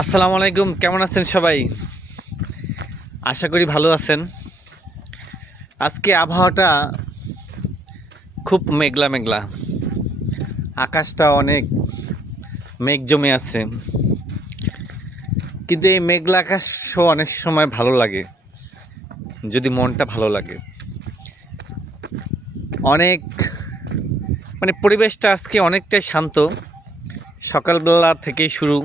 আসসালামু আলাইকুম, কেমন আছেন সবাই? আশা করি ভালো আছেন। আজকে আবহাওয়াটা খুব মেঘলা মেঘলা, আকাশটা অনেক মেঘ জমে আছে। কিন্তু এই মেঘলা আকাশও অনেক সময় ভালো লাগে, যদি মনটা ভালো লাগে। অনেক পরিবেশটা আজকে অনেকটাই শান্ত। সকালবেলা থেকেই শুরু,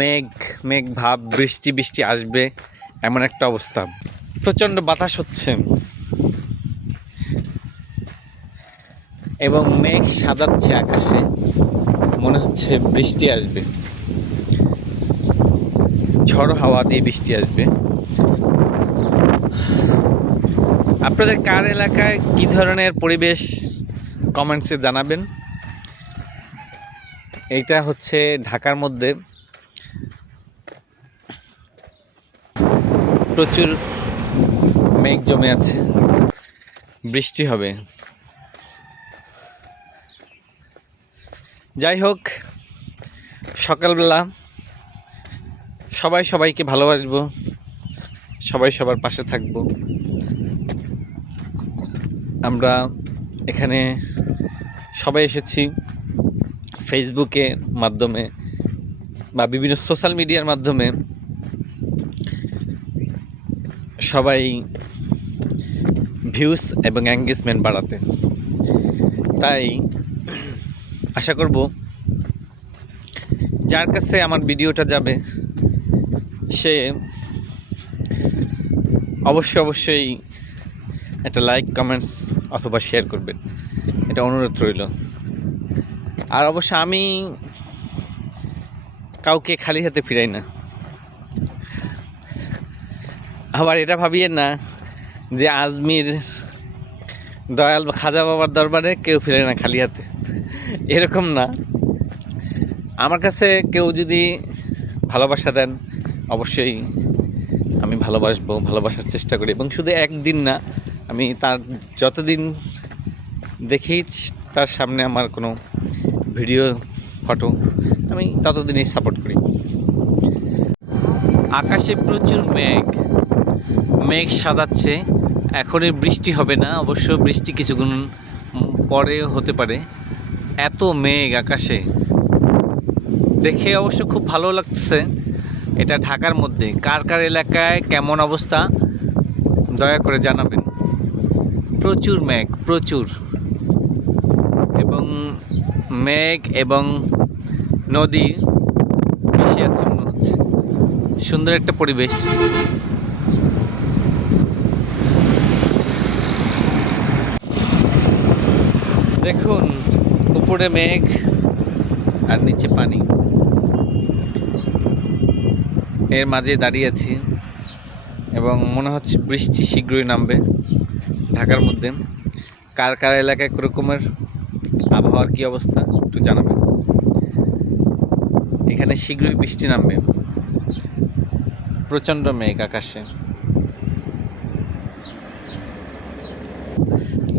মেঘ মেঘ ভাব, বৃষ্টি বৃষ্টি আসবে এমন একটা অবস্থা। প্রচণ্ড বাতাস হচ্ছে এবং মেঘ সাজাচ্ছে আকাশে, মনে হচ্ছে বৃষ্টি আসবে, ঝড় হাওয়া দিয়ে বৃষ্টি আসবে। আপনাদের কার এলাকায় কী ধরনের পরিবেশ কমেন্টসে জানাবেন। এইটা হচ্ছে ঢাকার মধ্যে প্রচুর মেঘ জমে আছে, বৃষ্টি হবে। যাই হোক, সকালবেলা সবাই সবাইকে ভালোবাসবো, সবাই সবার পাশে থাকবো। আমরা এখানে সবাই এসেছি ফেসবুকের মাধ্যমে বা বিভিন্ন সোশ্যাল মিডিয়ার মাধ্যমে, সবাই ভিউজ এবং এঙ্গেজমেন্ট বাড়াতে। তাই আশা করব যার কাছে আমার ভিডিওটা যাবে সে অবশ্যই একটা লাইক, কমেন্টস অথবা শেয়ার করবেন, এটা অনুরোধ রইল। আর অবশ্য আমি কাউকে খালি হাতে ফিরাই না। আবার এটা ভাবিয়েন না যে আজমির দয়াল খাজা বাবার দরবারে কেউ ফিরে না খালি হাতে, এরকম না। আমার কাছে কেউ যদি ভালোবাসা দেন, অবশ্যই আমি ভালোবাসবো, ভালোবাসার চেষ্টা করি। এবং শুধু একদিন না, আমি তার যতদিন দেখি তার সামনে আমার কোনো ভিডিও, ফটো, আমি ততদিনই সাপোর্ট করি। আকাশে প্রচুর মেঘ সাজাচ্ছে। এখনই বৃষ্টি হবে না, অবশ্য বৃষ্টি কিছুক্ষণ পরে হতে পারে। এত মেঘ আকাশে দেখে অবশ্য খুব ভালো লাগছে। এটা ঢাকার মধ্যে, কার কার এলাকায় কেমন অবস্থা দয়া করে জানাবেন। প্রচুর মেঘ, প্রচুর, এবং মেঘ এবং নদী মিশে আছে মনে হচ্ছে। সুন্দর একটা পরিবেশ। দেখুন, উপরে মেঘ আর নিচে পানি, এর মাঝে দাঁড়িয়ে আছি এবং মনে হচ্ছে বৃষ্টি শীঘ্রই নামবে ঢাকার মধ্যে। কার কার এলাকায় কীরকমের আবহাওয়ার কী অবস্থা একটু জানাবেন। এখানে শীঘ্রই বৃষ্টি নামবে, প্রচণ্ড মেঘ আকাশে।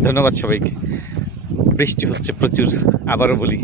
ধন্যবাদ সবাইকে। বৃষ্টি হচ্ছে প্রচুর, আবারও বলি।